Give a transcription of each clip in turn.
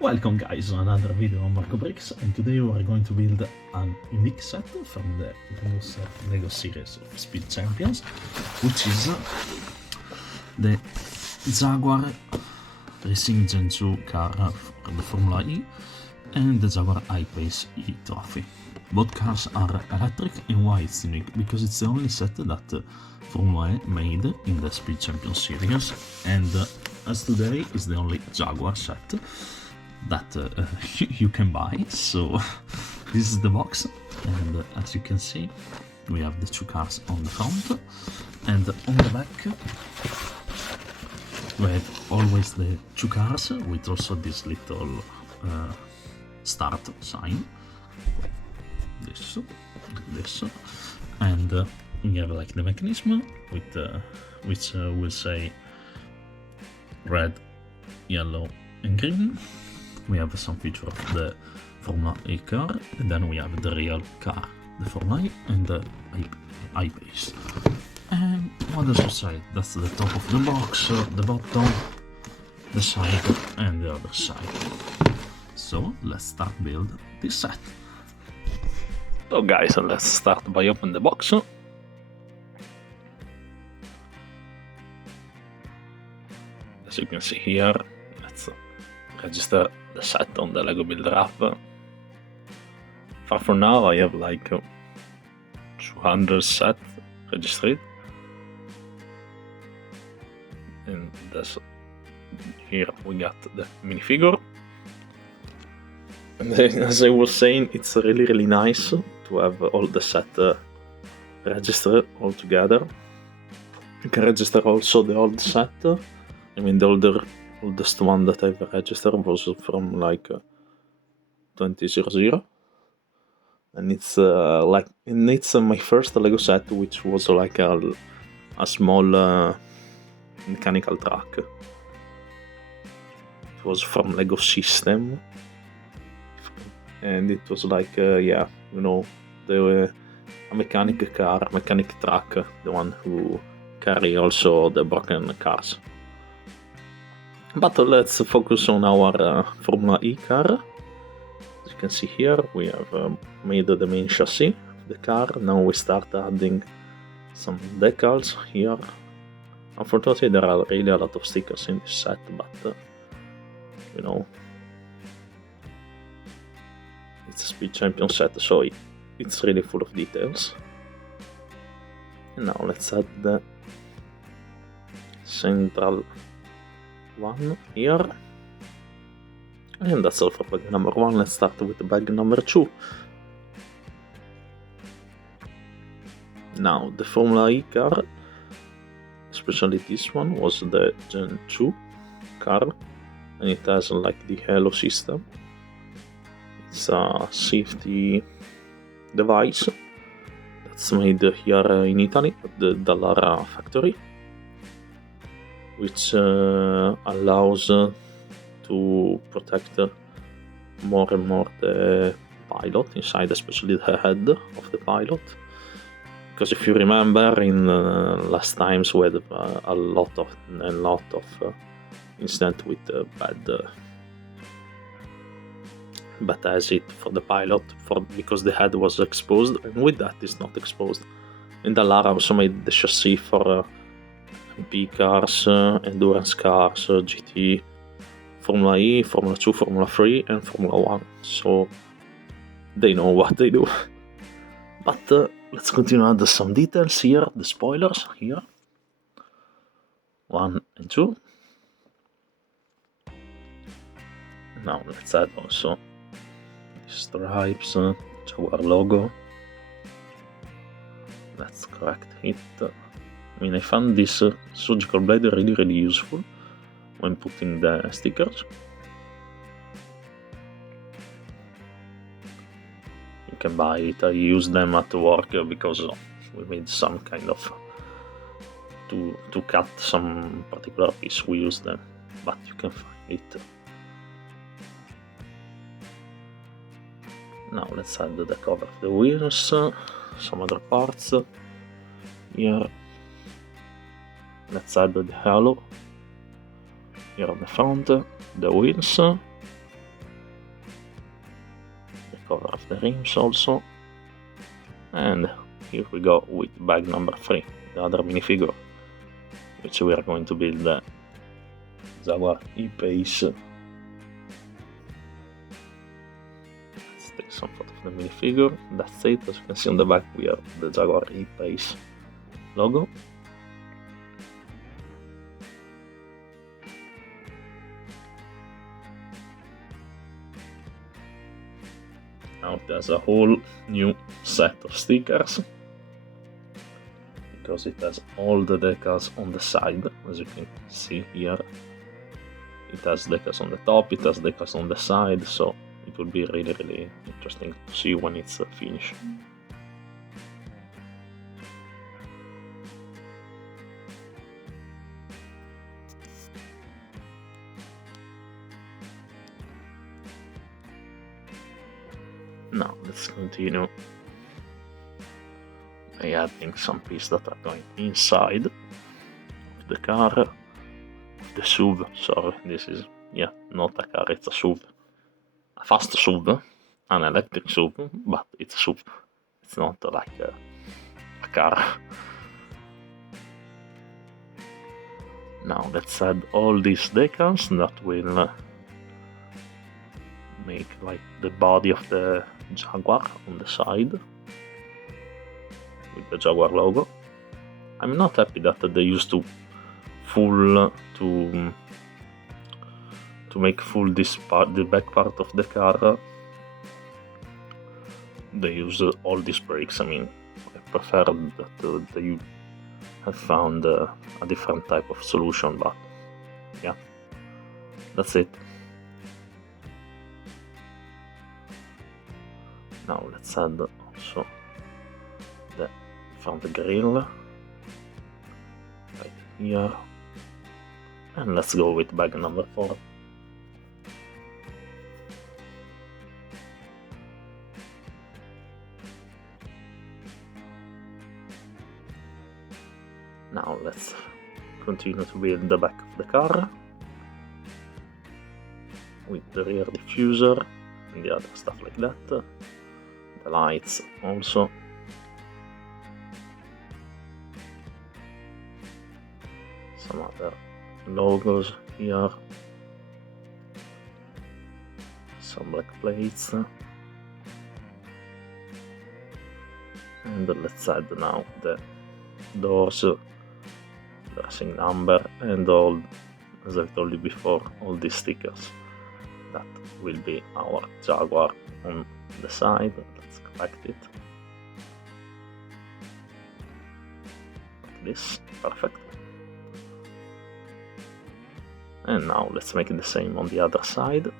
Welcome guys to another video on Marco Bricks, and today we are going to build an unique set from the Lego series of Speed Champions, which is the Jaguar Racing Gen 2 car for the Formula-E and the Jaguar I-PACE eTROPHY. Both cars are electric, and why it's unique? Because it's the only set that Formula-E made in the Speed Champions series, and as today is the only Jaguar set that you can buy. So this is the box, and as you can see we have the two cars on the front, and on the back we have always the two cars with also this little start sign, this, and you have like the mechanism with which will say red, yellow and green. We have some feature of the Formula-E car, and then we have the real car, the Formula-E and the I-PACE. And what does it say? That's the top of the box, the bottom, the side and the other side. So let's start build this set. So guys, let's start by open the box. As you can see here, let's register the set on the Lego Builder app. For now I have like 200 sets registered, and that's here we got the minifigure. And as I was saying, it's really nice to have all the set registered all together. You can register also the old set. I mean, the oldest one that I've registered was from like 2000, and it's my first Lego set, which was like a small mechanical truck. It was from Lego System, and it was like yeah, you know, a mechanic car, mechanic truck, the one who carry also the broken cars. But let's focus on our Formula-E car. As you can see here, we have made the main chassis of the car. Now we start adding some decals here. Unfortunately, there are really a lot of stickers in this set, but you know, it's a Speed Champion set, so it's really full of details. And now let's add the central one here, and that's all for bag number 1. Let's start with bag number 2. Now the Formula-E car, especially this one, was the Gen 2 car, and it has like the halo system. It's a safety device that's made here in Italy at the Dallara factory, which allows to protect more and more the pilot inside, especially the head of the pilot. Because if you remember, in last times we had a lot of incident with bad exit for the pilot, because the head was exposed, and with that is not exposed. And Dallara also made the chassis for MP cars, endurance cars, GT, Formula-E, Formula 2, Formula 3 and Formula 1, so they know what they do. But let's continue to add some details here, the spoilers here, 1 and 2. Now let's add also stripes, Jaguar logo. Let's correct it. I mean, I found this surgical blade really useful when putting the stickers. You can buy it. I use them at work because we made some kind of to cut some particular piece. We use them, but you can find it. Now let's add the cover of the wheels, some other parts here. Let's add the halo here on the front, the wheels, cover of the rims also. And here we go with bag number 3, the other minifigure, which we are going to build the Jaguar I-PACE. Let's take some photo of the minifigure. That's it. As you can see on the back, we have the Jaguar I-PACE logo. Now there's a whole new set of stickers, because it has all the decals on the side, as you can see here. It has decals on the top, it has decals on the side, so it will be really interesting to see when it's finished. Now let's continue by adding some pieces that are going inside of the car. The SUV, sorry, this is, not a car, it's a SUV. A fast SUV, an electric SUV, but it's a SUV. It's not like a car. Now let's add all these decals that will make like the body of the Jaguar on the side with the Jaguar logo. I'm not happy that they used to make full this part, the back part of the car. They use all these brakes. I mean, I prefer that they have found a different type of solution, but yeah, that's it. Now let's add also the front grille right here, and let's go with bag number 4. Now let's continue to build the back of the car with the rear diffuser and the other stuff like that. The lights also. Some other logos here. Some black plates. And let's add now the doors, the racing number, and all, as I told you before, all these stickers that will be our Jaguar on the side. Let's collect it like this, perfect. And now let's make the same on the other side.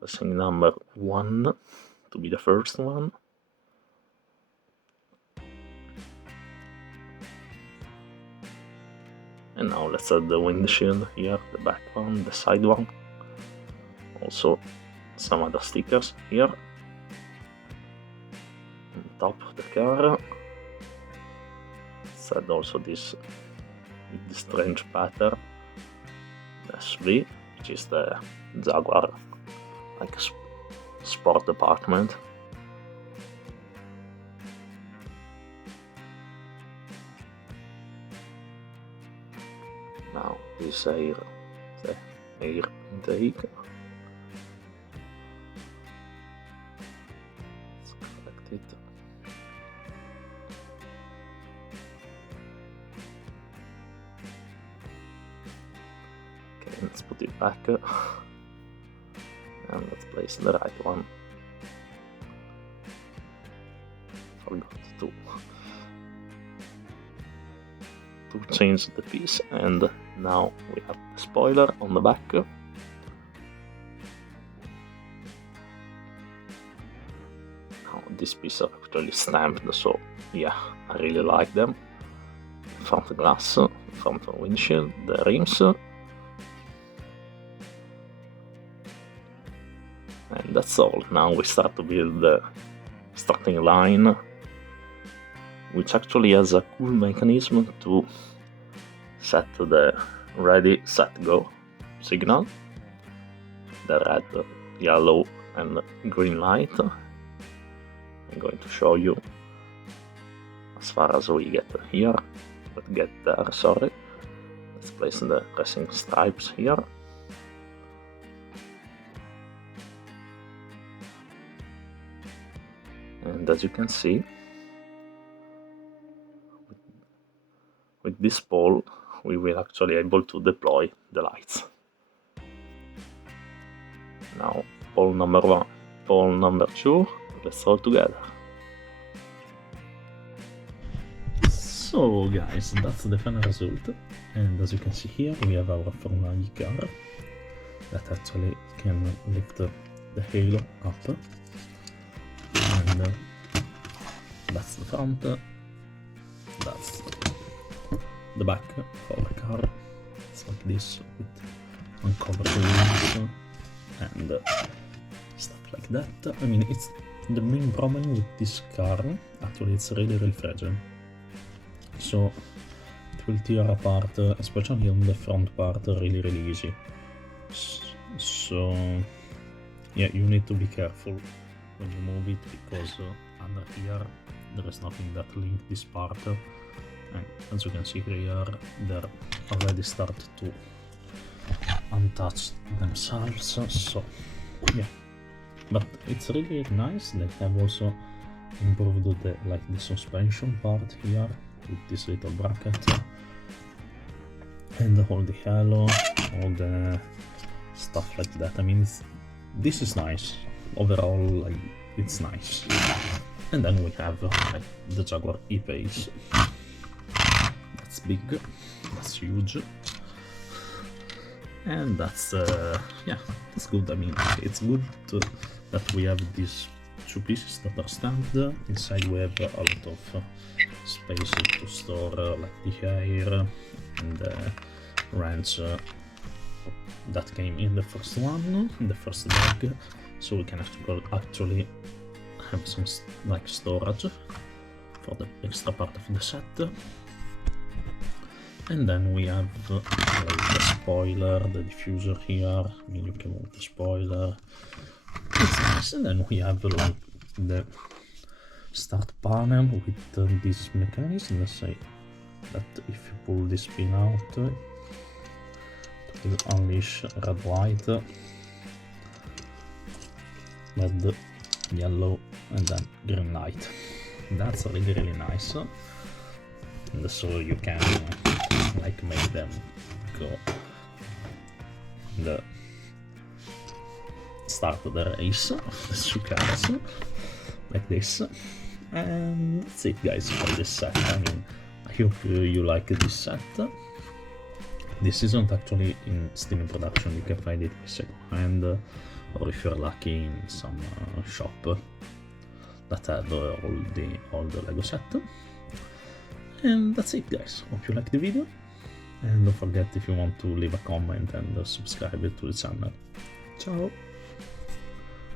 Pressing number 1 to be the first one. And now let's add the windshield here, the back one, the side one. Also some other stickers here. On top of the car. Let's add also this with the strange pattern. The SV, which is the Jaguar like sport department. Now this air, the air intake. Let's collect it. Okay, let's put it back. And let's place the right one. Forgot to change the piece, and now we have the spoiler on the back. Now this piece are actually stamped, so yeah, I really like them. Front glass, front windshield, the rims. And that's all. Now we start to build the starting line, which actually has a cool mechanism to set the ready, set, go signal, the red, yellow and green light. I'm going to show you as far as we get here, but get there, sorry. Let's place the racing stripes here. And as you can see, with this pole we will actually able to deploy the lights. Now pole number 1, pole number 2, let's all together. So guys, that's the final result, and as you can see here we have our Formula-E car that actually can lift the halo up, and that's the front, that's the back of the car. It's like this with uncovered wheels and stuff like that. I mean, it's the main problem with this car, actually it's really fragile, so it will tear apart, especially on the front part, really easy. So yeah, you need to be careful when you move it, because under here there is nothing that link this part, and as you can see here, they're already started to untouch themselves. So yeah, but it's really nice. They have also improved the suspension part here with this little bracket, and all the halo, all the stuff like that. I mean, this is nice overall, like it's nice. And then we have the Jaguar I-PACE. That's big, that's huge, and that's yeah, that's good. I mean, it's good that we have these two pieces that are standard. Inside we have a lot of space to store like the air and the wrench that came in the first one, in the first bag, so we can actually have some like storage for the extra part of the set. And then we have like the spoiler, the diffuser here. I mean, you can move the spoiler. It's nice. And then we have like the start panel with this mechanism. Let's say that if you pull this pin out, it will unleash red light, red, yellow, and then green light. That's really nice. And so you can like make them go the start of the race of the two cars like this. And that's it guys for this set. I mean, I hope you like this set. This isn't actually in Steam production, you can find it second hand, or if you're lucky in some shop that have all the Lego set. And that's it guys, hope you like the video, and don't forget if you want to leave a comment and subscribe to the channel. Ciao!